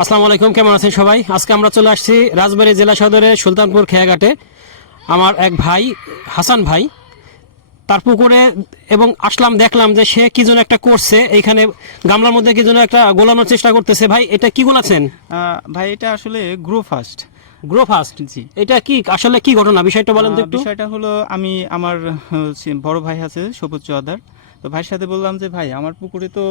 আসসালামু আলাইকুম কেমন আছেন সবাই? আজকে আমরা চলে আসছি রাজবাড়ী জেলা সদরের সুলতানপুর খেয়াঘাটে। আমার এক ভাই হাসান ভাই তার পুকুরে এবং আসলাম দেখলাম যে সে কি যেন একটা করছে এইখানে গামলার মধ্যে কি যেন একটা গোলানোর চেষ্টা করতেছে। ভাই এটা কি গোলাচ্ছেন? আহ, ভাই এটা আসলে grow fast grow fast ji. এটা কি আসলে কি ঘটনা? বিষয়টা বলেন তো একটু। বিষয়টা হলো আমি আমার বড় ভাই আছে সবুজ চৌদার তো ভাইয়ের সাথে বললাম যে ভাই আমার পুকুরে তো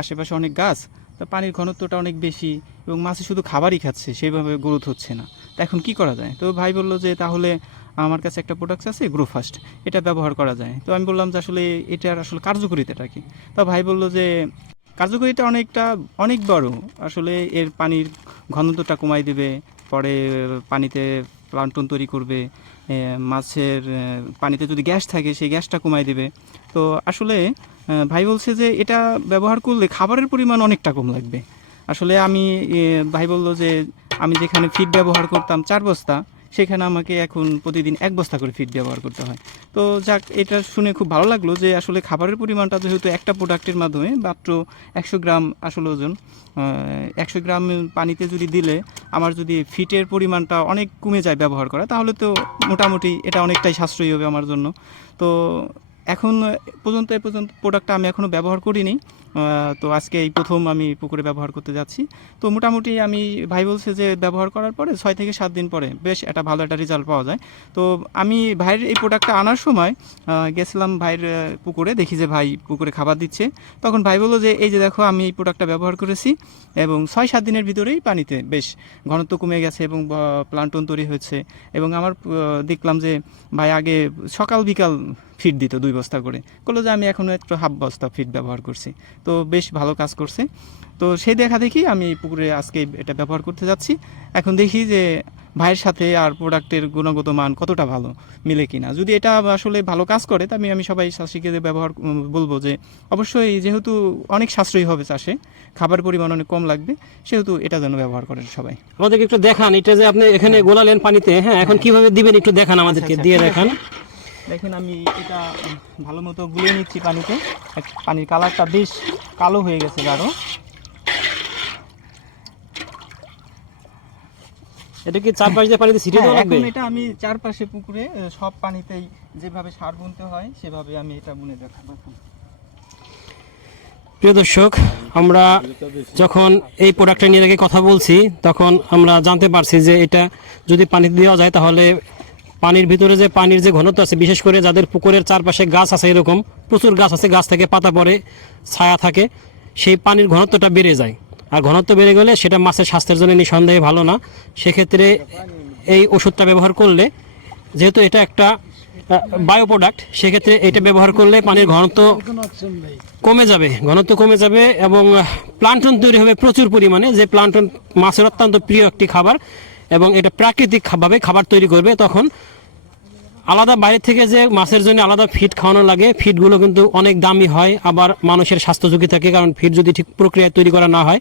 আশেপাশে অনেক গাছ। তো পানির ঘনত্বটা অনেক বেশি এবং মাছে শুধু খাবারই খাচ্ছে, সেইভাবে গ্রোথ হচ্ছে না। তো এখন কি করা যায়? তো ভাই বলল যে তাহলে আমার কাছে একটা প্রোডাক্ট আছে গ্রো ফাস্ট এটা ব্যবহার করা যায়। তো আমি বললাম যে আসলে এটার আসলে কার্যকরিতাটা কি? তো ভাই বলল যে কার্যকরিতা অনেকটা, অনেক বড়। আসলে এর পানির ঘনত্বটা কমাই দেবে, পরে পানিতে প্লান্টন তৈরি করবে মাছের পানিতে যদি গ্যাস থাকে, সেই গ্যাসটা কমাই দেবে। তো আসলে ভাই বলছে যে এটা ব্যবহার করলে খাবারের পরিমাণ অনেকটা কম লাগবে। আসলে আমি ভাই বলল যে আমি যেখানে ফিড ব্যবহার করতাম চার বস্তা, সেখানে আমাকে এখন প্রতিদিন এক বস্তা করে ফিড ব্যবহার করতে হয়। তো যাক, এটা শুনে খুব ভালো লাগল যে আসলে খাবারের পরিমাণটা যেহেতু একটা প্রোডাক্টের মাধ্যমে, মাত্র একশো গ্রাম আসলে ওজন একশো গ্রাম পানিতে যদি দিলে আমার যদি ফিটের পরিমাণটা অনেক কমে যায় ব্যবহার করা, তাহলে তো মোটামুটি এটা অনেকটাই সাশ্রয়ী হবে আমার জন্য। তো এখন পর্যন্ত, এ পর্যন্ত প্রোডাক্টটা আমি এখনও ব্যবহার করিনি। তো আজকে এই প্রথম আমি পুকুরে ব্যবহার করতে যাচ্ছি। তো মোটামুটি আমি ভাই বলছে যে ব্যবহার করার পরে ছয় থেকে সাত দিন পরে বেশ একটা ভালো একটা রেজাল্ট পাওয়া যায়। তো আমি ভাইয়ের এই প্রোডাক্টটা আনার সময় গেছিলাম ভাইয়ের পুকুরে, দেখি যে ভাই পুকুরে খাবার দিচ্ছে। তখন ভাই বলল যে, এই যে দেখো, আমি এই প্রোডাক্টটা ব্যবহার করেছি এবং ছয় সাত দিনের ভিতরেই পানিতে বেশ ঘনত্ব কমে গেছে এবং প্লান্টন তৈরি হয়েছে। এবং আমার দেখলাম যে ভাই আগে সকাল বিকাল ফিড দিত দুই বস্তা করে। বলল যে আমি এখনও একটু হাফ বস্তা ফিড ব্যবহার করছি। তো বেশ ভালো কাজ করছে। তো সেই দেখা দেখি আমি এই পুকুরে আজকে এটা ব্যবহার করতে যাচ্ছি। এখন দেখি যে ভাইয়ের সাথে আর প্রোডাক্টের গুণগত মান কতটা ভালো মিলে কিনা। যদি এটা আসলে ভালো কাজ করে তা আমি আমি সবাই চাষিকে ব্যবহার বলব যে অবশ্যই যেহেতু অনেক সাশ্রয়ী হবে চাষে খাবার পরিমাণ অনেক কম লাগবে সেহেতু এটা যেন ব্যবহার করেন সবাই। আমাদেরকে একটু দেখান এটা যে আপনি এখানে গোলালেন পানিতে হ্যাঁ এখন কীভাবে দিবেন একটু দেখান আমাদেরকে আচ্ছা, দিয়ে দেখান। দেখেন আমি এটা ভালো মতো গুলিয়ে নিচ্ছি পানিতে। পানির কালারটা বেশ কালো হয়ে গেছে আরও এটা কি চারপাশ দিয়ে পানিতে ছিটিয়ে দেওয়া লাগবে? হ্যাঁ, এটা আমি চারপাশে পুকুরে সব পানিতেই যেভাবে সার বুনতে হয় সেভাবে আমি এটা বুনে দেখাবো। প্রিয় দর্শক আমরা যখন এই প্রোডাক্টটা নিয়ে কথা বলছি তখন আমরা জানতে পারছি যে এটা যদি পানিতে দেওয়া যায় তাহলে পানির ভিতরে যে পানির যে ঘনত্ব আছে, বিশেষ করে যাদের পুকুরের চারপাশে গাছ আছে এরকম, প্রচুর গাছ আছে, গাছ থেকে পাতা পড়ে, ছায়া থাকে, সেই পানির ঘনত্বটা বেড়ে যায়। আর ঘনত্ব বেড়ে গেলে সেটা মাছের স্বাস্থ্যের জন্য নিঃসন্দেহে ভালো না। সেক্ষেত্রে এই ওষুধটা ব্যবহার করলে, যেহেতু এটা একটা বায়ো প্রোডাক্ট সেক্ষেত্রে এটা ব্যবহার করলে পানির ঘনত্ব কমে যাবে, ঘনত্ব কমে যাবে এবং প্লান্টন তৈরি হবে প্রচুর পরিমাণে। যে প্লান্টন মাছের অত্যন্ত প্রিয় একটি খাবার এবং এটা প্রাকৃতিক ভাবে খাবার তৈরি করবে, তখন আলাদা বাইরে থেকে যে মাছের জন্য আলাদা ফিড খাওয়ানো লাগে ফিডগুলো কিন্তু অনেক দামি হয়, আবার মানুষের স্বাস্থ্য ঝুঁকি থাকে, কারণ ফিড যদি ঠিক প্রক্রিয়ায় তৈরি করা না হয়।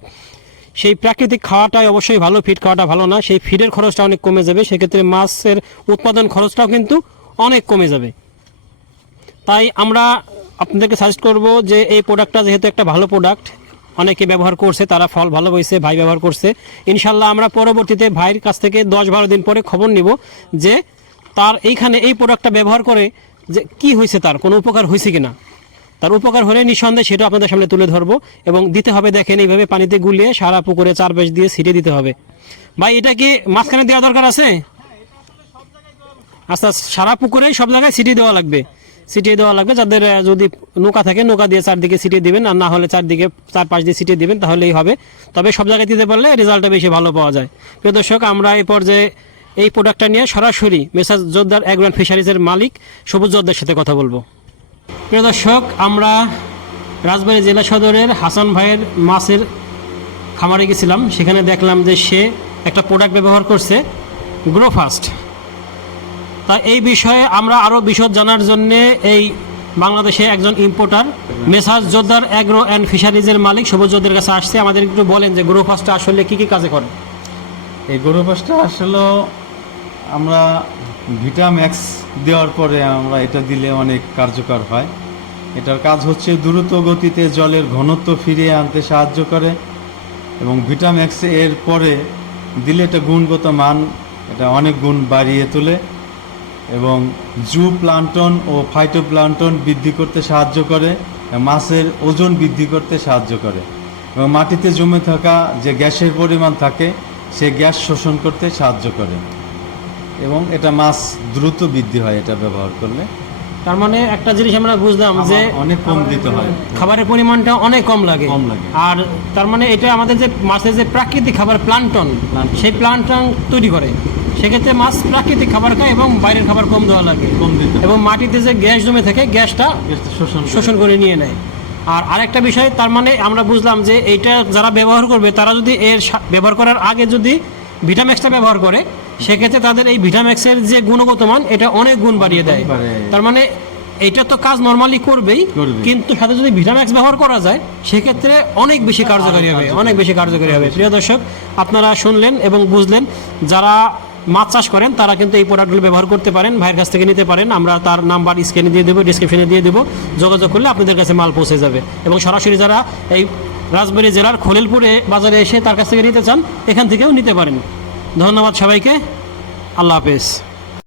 সেই প্রাকৃতিক খাওয়াটাই অবশ্যই ভালো ফিড খাওয়াটা ভালো না, সেই ফিডের খরচটা অনেক কমে যাবে, সেক্ষেত্রে মাছের উৎপাদন খরচটাও কিন্তু অনেক কমে যাবে। তাই আমরা আপনাদেরকে সাজেস্ট করব যে এই প্রোডাক্টটা যেহেতু একটা ভালো প্রোডাক্ট অনেকে ব্যবহার করছে, তারা ফল ভালো হয়েছে ভাই ব্যবহার করছে। ইনশাল্লাহ আমরা পরবর্তীতে ভাইয়ের কাছ থেকে দশ বারো দিন পরে খবর নিব যে তার এইখানে এই প্রোডাক্টটা ব্যবহার করে যে কি হয়েছে তার, কোনো উপকার হয়েছে কিনা। তার উপকার হলে নিঃসন্দেহে সেটা আপনাদের সামনে তুলে ধরবো এবং দিতে হবে দেখেন এইভাবে পানিতে গুলিয়ে সারা পুকুরে চার বেশ দিয়ে ছিটিয়ে দিতে হবে। ভাই, এটা কি মাঝখানে দেওয়া দরকার আছে? আচ্ছা সারা পুকুরে সব জায়গায় সিটি দেওয়া লাগবে। সিটিয়ে দেওয়া লাগবে। যাদের যদি নৌকা থাকে, নৌকা দিয়ে চারদিকে সিটিয়ে দিবেন, আর না হলে চারদিকে চার পাঁচ দিয়ে সিটিয়ে দিবেন, তাহলেই হবে। তবে সব জায়গায় দিতে পারলে রেজাল্টটা বেশি ভালো পাওয়া যায়। প্রিয় দর্শক, আমরা এই পর্যায়ে এই প্রোডাক্টটা নিয়ে সরাসরি মেসাজ জোরদার অ্যাগ্রান ফিশারিজের মালিক সবুজ জোরদার সাথে কথা বলব। প্রিয় দর্শক, আমরা রাজবাড়ী জেলা সদরের হাসান ভাইয়ের মাছের খামারে গেছিলাম। সেখানে দেখলাম যে সে একটা প্রোডাক্ট ব্যবহার করছে গ্রোফাস্ট তা এই বিষয়ে আমরা আরও বিশদ জানার জন্য এই বাংলাদেশে একজন ইম্পোর্টার মেসাজ জোদ্দার অ্যাগ্রো অ্যান্ড ফিশারিজের মালিক জোরদের কাছে আসছে। আমাদের একটু বলেন যে গ্রোফাস্টটা আসলে কি কি কাজে করে? এই গরু পাশটা আসলে আমরা ভিটাম্যাক্স দেওয়ার পরে আমরা এটা দিলে অনেক কার্যকর হয়। এটার কাজ হচ্ছে দ্রুত গতিতে জলের ঘনত্ব ফিরিয়ে আনতে সাহায্য করে এবং ভিটাম্যাক্স এর পরে দিলে এটা গুণগত মান, এটা অনেক গুণ বাড়িয়ে তোলে। এবং জু প্লান্টন ও ফাইটোপ্লান্টন বৃদ্ধি করতে সাহায্য করে মাছের ওজন বৃদ্ধি করতে সাহায্য করে। এবং মাটিতে জমে থাকা যে গ্যাসের পরিমাণ থাকে সে গ্যাস শোষণ করতে সাহায্য করে। এবং এটা মাছ দ্রুত বৃদ্ধি হয় এটা ব্যবহার করলে। তার মানে একটা জিনিস আমরা বুঝলাম যে অনেক কম দিতে হয়। খাবারের পরিমাণটা অনেক কম লাগে। কম লাগে। আর তার মানে এটা আমাদের যে মাছের যে প্রাকৃতিক খাবার প্লান্টন। সেই প্লান্টন তৈরি করে। সেক্ষেত্রে মাছ প্রাকৃতিক খাবার খায় এবং বাইরের খাবার কম দেওয়া লাগে। কম দিতে এবং মাটিতে যে গ্যাস জমে থাকে গ্যাসটা শোষণ করে। শোষণ করে নিয়ে নেয়। আর আরেকটা বিষয় তার মানে আমরা বুঝলাম যে এইটা যারা ব্যবহার করবে তারা যদি এর ব্যবহার করার আগে যদি ভিটাম্যাক্সটা ব্যবহার করে সেক্ষেত্রে তাদের এই ভিটাম্যাক্সের যে গুণগত মান এটা অনেক গুণ বাড়িয়ে দেয়। তার মানে এটা তো কাজ নর্মালি করবেই কিন্তু সাথে যদি ভিটাম্যাক্স ব্যবহার করা যায় সেক্ষেত্রে অনেক বেশি কার্যকারী হবে অনেক বেশি কার্যকারী হবে। প্রিয় দর্শক আপনারা শুনলেন এবং বুঝলেন যারা মাছ চাষ করেন, তারা কিন্তু এই প্রোডাক্টগুলো ব্যবহার করতে পারেন, ভাইয়ের কাছ থেকে নিতে পারেন, আমরা তার নাম্বার স্ক্রিনে দিয়ে দেবো ডিসক্রিপশনে দিয়ে দেবো, যোগাযোগ করলে আপনাদের কাছে মাল পৌঁছে যাবে। এবং সরাসরি যারা এই রাজবাড়ি জেলার খলিলপুরে বাজারে এসে তার কাছ থেকে নিতে চান, এখান থেকেও নিতে পারেন। ধন্যবাদ সবাইকে, আল্লাহ হাফেজ।